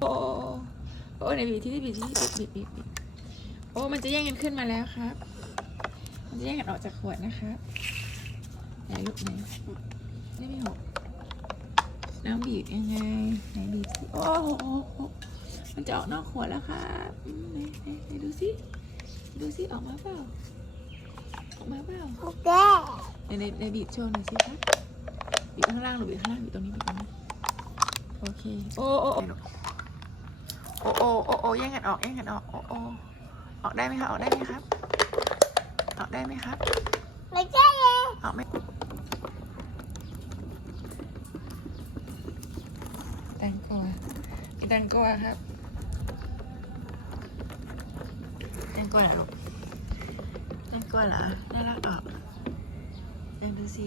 โอ้โอ้ไหนบีบที่ที่บีบที่บีบบีบบีบบีบโอ้มันจะแย่งกันขึ้นมาแล้วครับ มันจะแย่งกันออกจากขวดนะครับไหนลูกไหนได้ไม่หกน้ำบีบยังไงไหนบีบสิโอ้โหมันจะออกนอกขวดแล้วครับอืมไหนไหนไหนดูสิดูสิออกมาเปล่าออกมาเปล่าโอเคในในในบีบโชว์หน่อยสิครับบีบข้างล่างหรือบีบข้างล่างบีบตรงนี้บีบตรงนี้โอเคโอ้โอ้โอ้โอ้โอ้โอ้โอ้แย่งกันออกแย่งกันออกโอ้โอ้ออกได้ไหมครับออกได้ไหมครับ ออกได้ไหมครับไม่ใช่เลยออกไหมแตงกวาแตงกวาครับแตงกวาเหรอลูกแตงกวาเหรอน่ารักออกแตงดูสิ